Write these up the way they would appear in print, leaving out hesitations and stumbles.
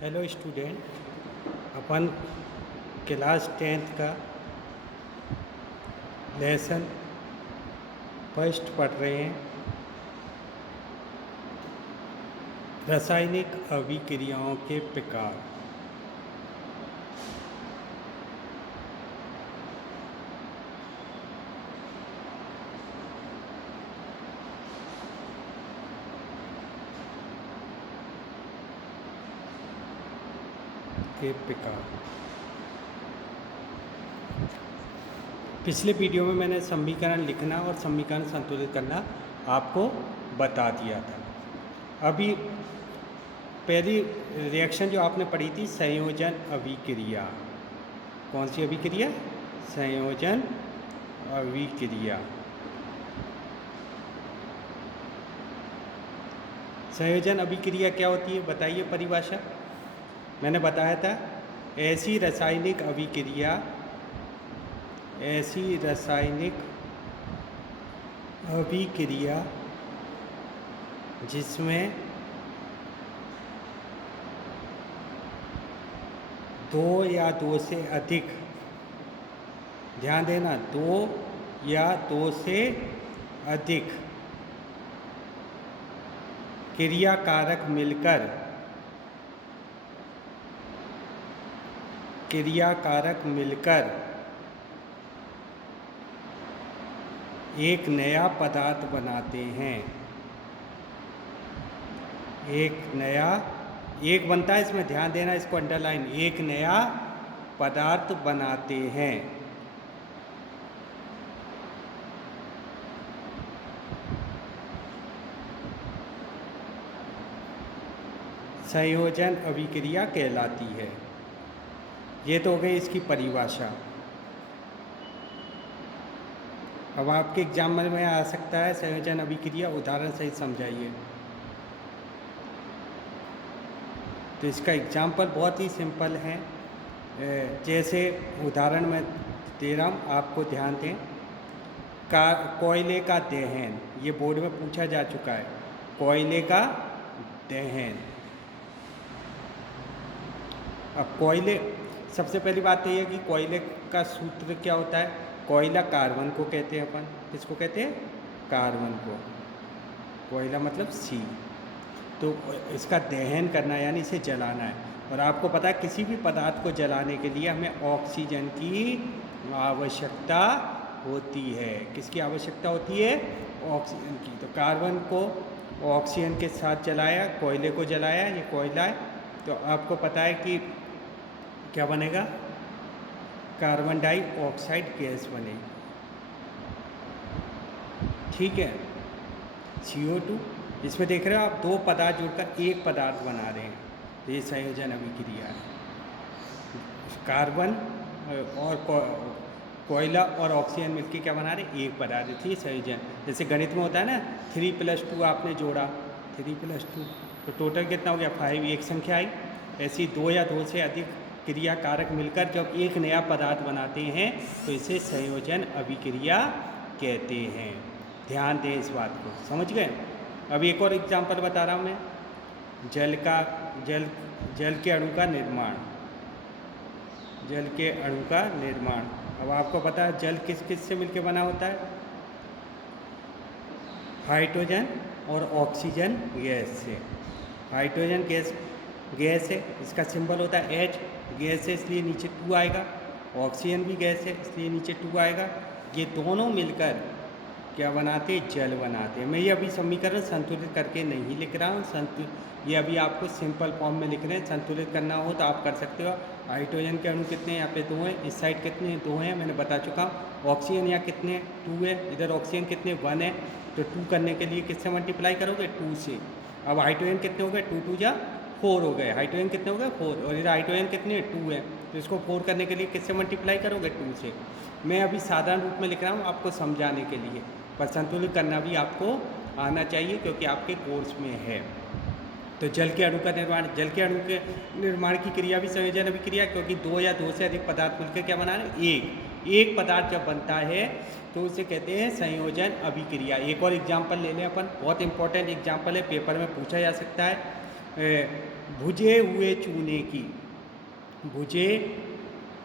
Hello student, अपन class 10th का lesson first पढ़ रहे हैं। रासायनिक अभिक्रियाओं के प्रकार। पिछले वीडियो में मैंने समीकरण लिखना और समीकरण संतुलित करना आपको बता दिया था। अभी पहली रिएक्शन जो आपने पढ़ी थी संयोजन अभिक्रिया। कौन सी अभिक्रिया? संयोजन अभिक्रिया। संयोजन अभिक्रिया क्या होती है बताइए परिभाषा। मैंने बताया था ऐसी रासायनिक अभिक्रिया जिसमें दो या दो से अधिक, ध्यान देना, दो या दो से अधिक क्रियाकारक मिलकर एक नया पदार्थ बनाते हैं। एक बनता है, इसमें ध्यान देना, इसको अंडरलाइन, एक नया पदार्थ बनाते हैं। संयोजन अभिक्रिया कहलाती है। ये तो हो गई इसकी परिभाषा। अब आपके एग्जाम में आ सकता है संयोजन अभिक्रिया, उदाहरण सहित समझाइए। तो इसका एग्जाम्पल बहुत ही सिंपल है। जैसे उदाहरण में दे रहा हूँ, आपको ध्यान दें। कोयले का दहन, ये बोर्ड में पूछा जा चुका है। कोयले का दहन। अब कोयले, सबसे पहली बात तो ये है कि कोयले का सूत्र क्या होता है। कोयला कार्बन को कहते हैं अपन। किसको कहते हैं? कार्बन को। कोयला मतलब सी। तो इसका दहन करना यानी इसे जलाना है। और आपको पता है किसी भी पदार्थ को जलाने के लिए हमें ऑक्सीजन की आवश्यकता होती है। किसकी आवश्यकता होती है? ऑक्सीजन की। तो कार्बन को ऑक्सीजन के साथ जलाया, कोयले को जलाया, ये कोयला है। तो आपको पता है कि क्या बनेगा? कार्बन डाइऑक्साइड गैस बनेगी। ठीक है। CO2। इसमें देख रहे हो आप, दो पदार्थ जुड़कर एक पदार्थ बना रहे हैं। तो ये संयोजन अभिक्रिया है। कार्बन और कोयला और ऑक्सीजन मिलकर क्या बना रहे हैं? एक पदार्थ। थी संयोजन। जैसे गणित में होता है ना, 3+2 आपने जोड़ा, 3+2 तो टोटल कितना हो गया? 5। एक संख्या आई। ऐसी दो या दो से अधिक क्रियाकारक मिलकर जब एक नया पदार्थ बनाते हैं तो इसे संयोजन अभिक्रिया कहते हैं। ध्यान दें इस बात को, समझ गए। अब एक और एग्जांपल बता रहा हूँ मैं। जल के अणु का निर्माण। जल के अणु का निर्माण। अब आपको पता है जल किस किस से मिलकर बना होता है? हाइड्रोजन और ऑक्सीजन गैस से। हाइड्रोजन गैस है, इसका सिंबल होता है H। गैस है इसलिए नीचे 2 आएगा। ऑक्सीजन भी गैस है इसलिए नीचे 2 आएगा। ये दोनों मिलकर क्या बनाते? जल बनाते हैं। मैं ये अभी समीकरण संतुलित करके नहीं लिख रहा हूँ, ये अभी आपको सिंपल फॉर्म में लिख रहे हैं। संतुलित करना हो तो आप कर सकते हो। हाइड्रोजन के अणु कितने हैं? यहाँ पे 2 हैं। इस साइड कितने हैं? 2 हैं, मैंने बता चुका हूँ। ऑक्सीजन यहाँ कितने हैं? 2 है। इधर ऑक्सीजन कितने? 1 है। तो 2 करने के लिए किससे मल्टीप्लाई करोगे? 2 से। अब हाइड्रोजन कितने हो गए? 2 2 जा 4 हो गए। हाइड्रोजन कितने हो गए? 4। और इधर हाइड्रोजन कितने? 2 है। तो इसको 4 करने के लिए किससे मल्टीप्लाई करोगे? 2 से। मैं अभी साधारण रूप में लिख रहा हूँ आपको समझाने के लिए, पर संतुलित करना भी आपको आना चाहिए क्योंकि आपके कोर्स में है। तो जल के अणु का निर्माण। जल के अणु के निर्माण की क्रिया भी संयोजन अभिक्रिया, क्योंकि दो या दो से अधिक पदार्थ मिलकर क्या बना रहे हैं? एक पदार्थ जब बनता है तो उसे कहते हैं संयोजन अभिक्रिया। एक और एग्जाम्पल ले लें अपन, बहुत इंपॉर्टेंट एग्जाम्पल है, पेपर में पूछा जा सकता है। भुजे हुए चूने की, भुजे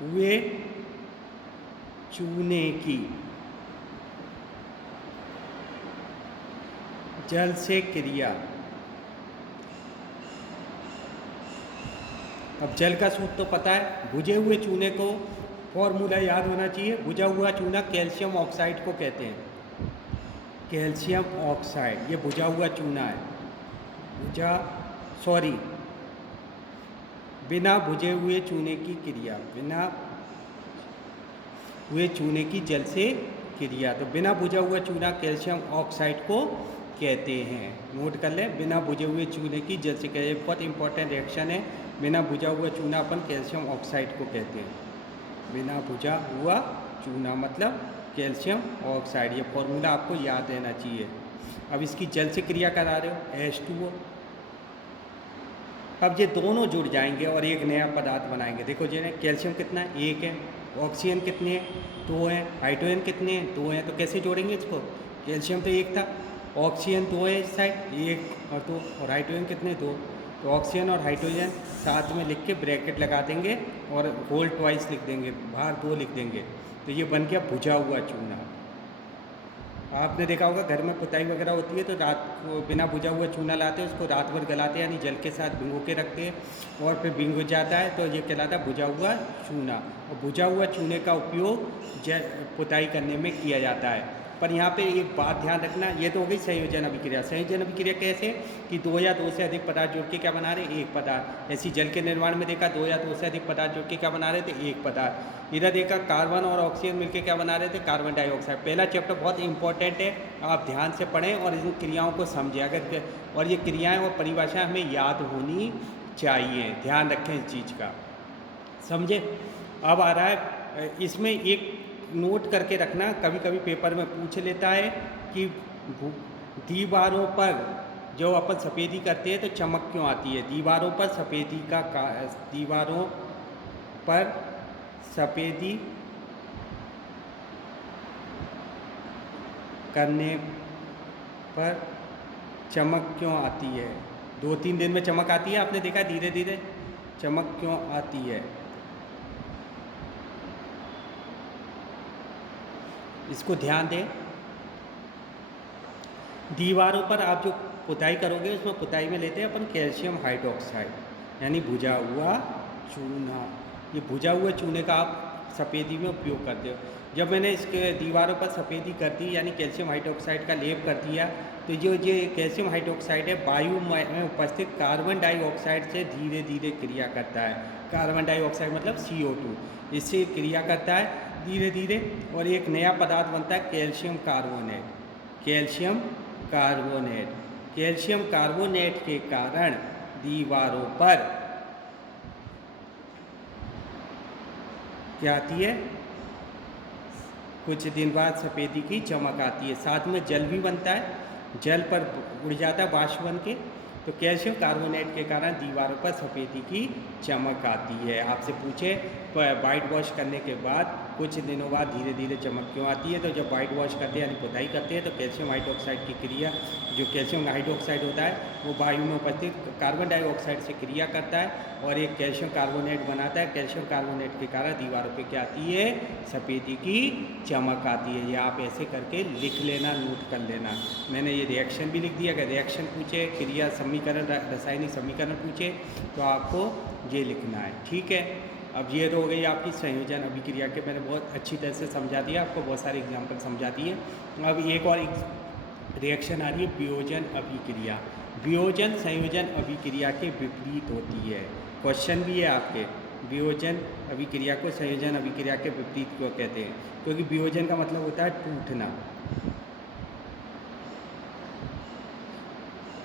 हुए चूने की जल से क्रिया। अब जल का सूत्र तो पता है, भुजे हुए चूने को फॉर्मूला याद होना चाहिए। भुजा हुआ चूना कैल्शियम ऑक्साइड को कहते हैं, कैल्शियम ऑक्साइड, ये भुजा हुआ चूना है। बिना भुजे हुए चूने की क्रिया, बिना हुए चूने की जल से क्रिया। तो बिना भुजा हुआ चूना कैल्शियम ऑक्साइड को कहते हैं। नोट कर लें, बिना भुजे हुए चूने की जल से क्रिया, बहुत इंपॉर्टेंट रिएक्शन है। बिना भुजा हुआ चूना अपन कैल्शियम ऑक्साइड को कहते हैं। बिना भुजा हुआ चूना मतलब कैल्शियम ऑक्साइड, ये फॉर्मूला आपको याद रहना चाहिए। अब इसकी जल से क्रिया करा रहे हो, H2O। अब ये दोनों जुड़ जाएंगे और एक नया पदार्थ बनाएंगे। देखो जी, कैल्शियम कितना है, 1 है। ऑक्सीजन कितने हैं, 2 हैं। हाइड्रोजन कितने हैं, 2 हैं। तो कैसे जोड़ेंगे इसको, कैल्शियम तो 1 था, ऑक्सीजन 2 है इस साइड, 1 और 2, और हाइड्रोजन कितने, 2। तो ऑक्सीजन और हाइड्रोजन साथ में लिख के ब्रैकेट लगा देंगे और होल ट्वाइस लिख देंगे, बाहर 2 लिख देंगे। तो ये बन गया भुजा हुआ चूना। आपने देखा होगा घर में पुताई वगैरह होती है तो रात को बिना भुजा हुआ चूना लाते हैं, उसको रात भर गलाते हैं, यानी जल के साथ भिगो के रखते हैं और फिर भिगो जाता है तो ये कहलाता है भुजा हुआ चूना। और भुजा हुआ चूने का उपयोग पुताई करने में किया जाता है। पर यहाँ पे एक बात ध्यान रखना, ये तो हो गई संयोजन अभिक्रिया। संयोजन अभिक्रिया कैसे कि 2 या 2 से अधिक पदार्थ जोड़ के क्या बना रहे, एक पदार्थ। ऐसी जल के निर्माण में देखा 2 या 2 से अधिक पदार्थ जोड़ के क्या बना रहे थे, एक पदार्थ। इधर देखा कार्बन और ऑक्सीजन मिलकर क्या बना रहे थे, कार्बन डाइऑक्साइड। पहला चैप्टर बहुत इंपॉर्टेंट है, आप ध्यान से पढ़ें और इन क्रियाओं को समझें। अगर और ये क्रियाएँ और परिभाषाएँ हमें याद होनी चाहिए, ध्यान रखें इस चीज़ का, समझे। अब आ रहा है, इसमें एक नोट करके रखना, कभी कभी पेपर में पूछ लेता है कि दीवारों पर जो अपन सफ़ेदी करते हैं तो चमक क्यों आती है। दीवारों पर सफ़ेदी दीवारों पर सफ़ेदी करने पर चमक क्यों आती है। 2-3 दिन में चमक आती है, आपने देखा धीरे धीरे चमक क्यों आती है, इसको ध्यान दें। दीवारों पर आप जो पुताई करोगे उसमें पुताई में लेते हैं अपन कैल्शियम हाइड्रोक्साइड, यानी भुजा हुआ चूना। ये भुजा हुए चूने का आप सफ़ेदी में उपयोग करते हो। जब मैंने इसके दीवारों पर सफ़ेदी कर दी, यानी कैल्शियम हाइड्रोक्साइड का लेप कर दिया, तो जो ये कैल्शियम हाइड्रोक्साइड है वायु में उपस्थित कार्बन डाइऑक्साइड से धीरे धीरे क्रिया करता है। कार्बन डाइऑक्साइड मतलब CO2, इससे क्रिया करता है धीरे धीरे और एक नया पदार्थ बनता है calcium carbonate. Calcium carbonate, calcium carbonate के कारण दीवारों पर क्या आती है, कुछ दिन बाद सफ़ेदी की चमक आती है। साथ में जल भी बनता है, जल पर उड़ जाता है वाष्प बन के। तो कैल्शियम कार्बोनेट के कारण दीवारों पर सफ़ेदी की चमक आती है। आपसे पूछे वाइट वॉश करने के बाद कुछ दिनों बाद धीरे धीरे चमक क्यों आती है, तो जब वाइट वॉश करते हैं यानी पुताई करते हैं तो कैल्शियम हाइड्रोक्साइड की क्रिया, जो कैल्शियम हाइड्रोक्साइड होता है वो वायु में उपस्थित कार्बन डाइऑक्साइड से क्रिया करता है और एक कैल्शियम कार्बोनेट बनाता है। कैल्शियम कार्बोनेट के कारण दीवारों पे क्या आती है, सफ़ेदी की चमक आती है। ये आप ऐसे करके लिख लेना, नोट कर लेना। मैंने ये रिएक्शन भी लिख दिया, अगर रिएक्शन पूछे, क्रिया समीकरण, रासायनिक समीकरण पूछे तो आपको ये लिखना है, ठीक है। अब ये तो हो गई आपकी संयोजन अभिक्रिया के, मैंने बहुत अच्छी तरह से समझा दिया आपको, बहुत सारे एग्जाम्पल समझा दिए। अब एक और रिएक्शन आ रही है वियोजन अभिक्रिया। वियोजन संयोजन अभिक्रिया के विपरीत होती है, क्वेश्चन भी है आपके। वियोजन अभिक्रिया को संयोजन अभिक्रिया के विपरीत क्यों कहते हैं, क्योंकि वियोजन का मतलब होता है टूटना।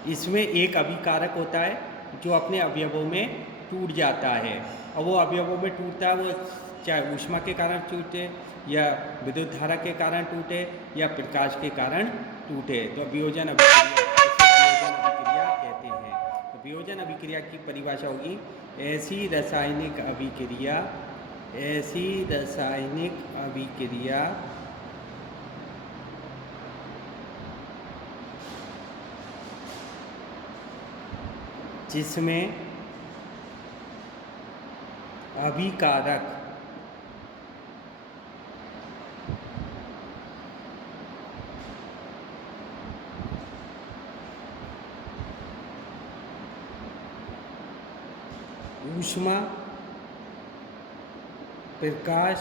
इसमें एक अभिकारक होता है जो अपने अवयवों में टूट जाता है, और वो अवयवों में टूटता है, वो चाहे ऊष्मा के कारण टूटे या विद्युत धारा के कारण टूटे या प्रकाश के कारण टूटे, तो वियोजन अभिक्रिया कहते हैं। तो वियोजन अभिक्रिया की परिभाषा होगी, ऐसी रासायनिक अभिक्रिया जिसमें अभिकारक ऊष्मा, प्रकाश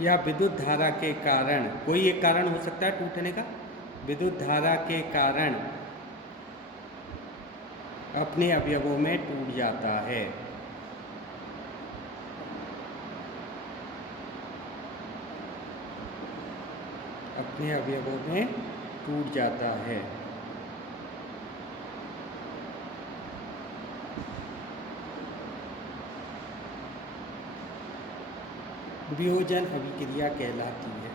या विद्युत धारा के कारण, कोई एक कारण हो सकता है टूटने का, विद्युत धारा के कारण अपने अवयवों में टूट जाता है। अपने अवयवों में टूट जाता है। वियोजन अभिक्रिया कहलाती है।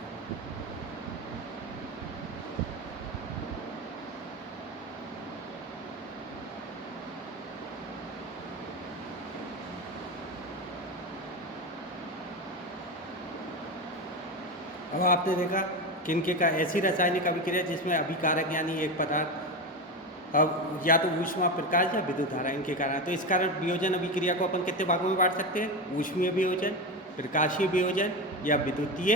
अब आपने देखा किनके का ऐसी रासायनिक अभिक्रिया जिसमें अभिकारक यानी एक पदार्थ अब या तो ऊष्मा, प्रकाश या विद्युत धारा इनके कारण, तो इस कारण वियोजन अभिक्रिया को अपन कितने भागों में बांट सकते हैं? ऊष्मीय वियोजन, प्रकाशीय वियोजन या विद्युतीय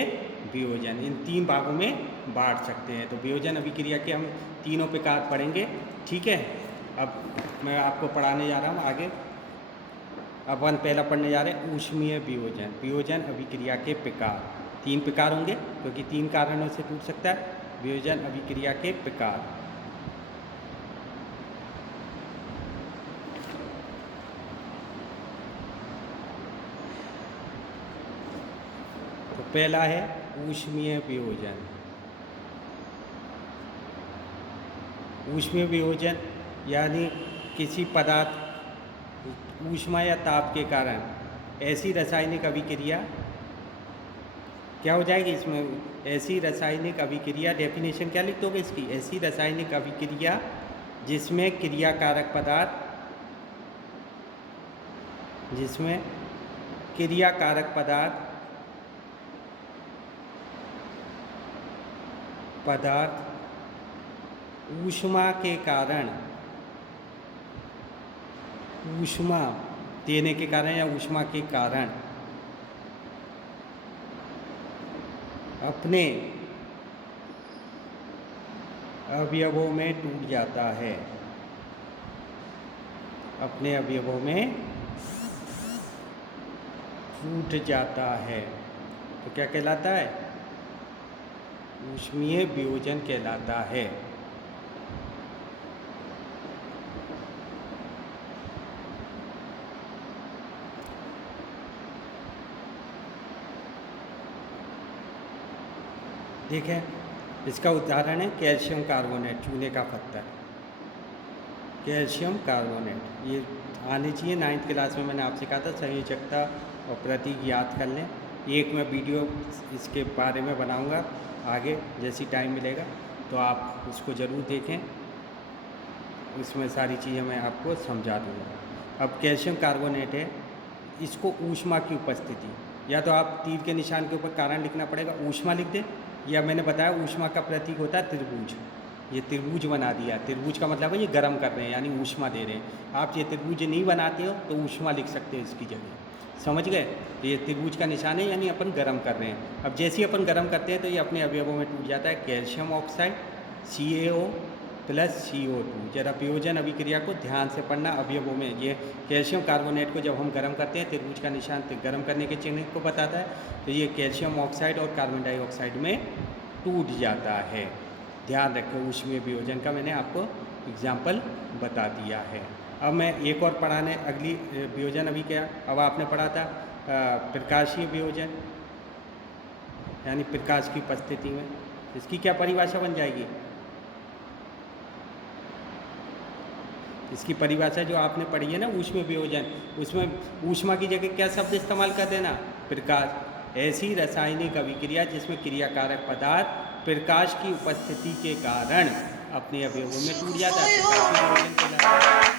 वियोजन, इन 3 भागों में बांट सकते हैं। तो वियोजन अभिक्रिया के हम तीनों प्रकार पढ़ेंगे, ठीक है। अब मैं आपको पढ़ाने जा रहा हूँ आगे। अब अपन पहला पढ़ने जा रहे हैं ऊष्मीय वियोजन। वियोजन अभिक्रिया के प्रकार 3 प्रकार होंगे क्योंकि 3 कारणों से टूट सकता है। वियोजन अभिक्रिया के प्रकार, तो पहला है ऊष्मीय वियोजन। ऊष्मीय वियोजन यानी किसी पदार्थ ऊष्मा या ताप के कारण ऐसी रासायनिक अभिक्रिया क्या हो जाएगी इसमें? ऐसी रासायनिक अभिक्रिया, डेफिनेशन क्या लिख दोगे इसकी? ऐसी रासायनिक अभिक्रिया जिसमें क्रियाकारक पदार्थ ऊष्मा के कारण, ऊष्मा देने के कारण या ऊष्मा के कारण अपने अवयवों में टूट जाता है। अपने अवयवों में टूट जाता है तो क्या कहलाता है? ऊष्मीय वियोजन कहलाता है। देखें, इसका उदाहरण है कैल्शियम कार्बोनेट, चूने का पत्थर, कैल्शियम कार्बोनेट। ये आने चाहिए 9th क्लास में, मैंने आपसे कहा था संयोजकता और प्रतीक याद कर लें। एक मैं वीडियो इसके बारे में बनाऊंगा आगे, जैसी टाइम मिलेगा तो आप उसको ज़रूर देखें, उसमें सारी चीज़ें मैं आपको समझा दूँगा। अब कैल्शियम कार्बोनेट है, इसको ऊष्मा की उपस्थिति, या तो आप तीर के निशान के ऊपर कारण लिखना पड़ेगा, ऊष्मा लिख दें, या मैंने बताया ऊष्मा का प्रतीक होता है त्रिभुज। ये त्रिभुज बना दिया, त्रिभुज का मतलब है ये गर्म कर रहे हैं यानी ऊष्मा दे रहे हैं। आप ये त्रिभुज नहीं बनाते हो तो ऊष्मा लिख सकते हो इसकी जगह, समझ गए? तो ये त्रिभुज का निशान है यानी अपन गर्म कर रहे हैं। अब जैसे ही अपन गर्म करते हैं तो ये अपने अवयवों में टूट जाता है। Calcium oxide CaO + CO2। जरा वियोजन अभिक्रिया को ध्यान से पढ़ना अवयवों में। ये कैल्शियम कार्बोनेट को जब हम गर्म करते हैं, त्रिभुज का निशान गर्म करने के चिन्ह को बताता है, तो ये कैल्शियम ऑक्साइड और कार्बन डाइऑक्साइड में टूट जाता है। ध्यान रखें, ऊष्मीय वियोजन का मैंने आपको एग्जाम्पल बता दिया है। अब मैं एक और पढ़ाने, अगली वियोजन अभिक्रिया, अब आपने पढ़ा था प्रकाशीय वियोजन यानी प्रकाश की उपस्थिति में। इसकी क्या परिभाषा बन जाएगी? इसकी परिभाषा जो आपने पढ़ी है ना ऊष्मीय वियोजन, उसमें ऊष्मा की जगह क्या शब्द इस्तेमाल कर देना? प्रकाश। ऐसी रासायनिक अभिक्रिया जिसमें क्रियाकारक पदार्थ प्रकाश की उपस्थिति के कारण अपने अवयवों में टूट जाता है, प्रकाशीय वियोजन कहलाता है।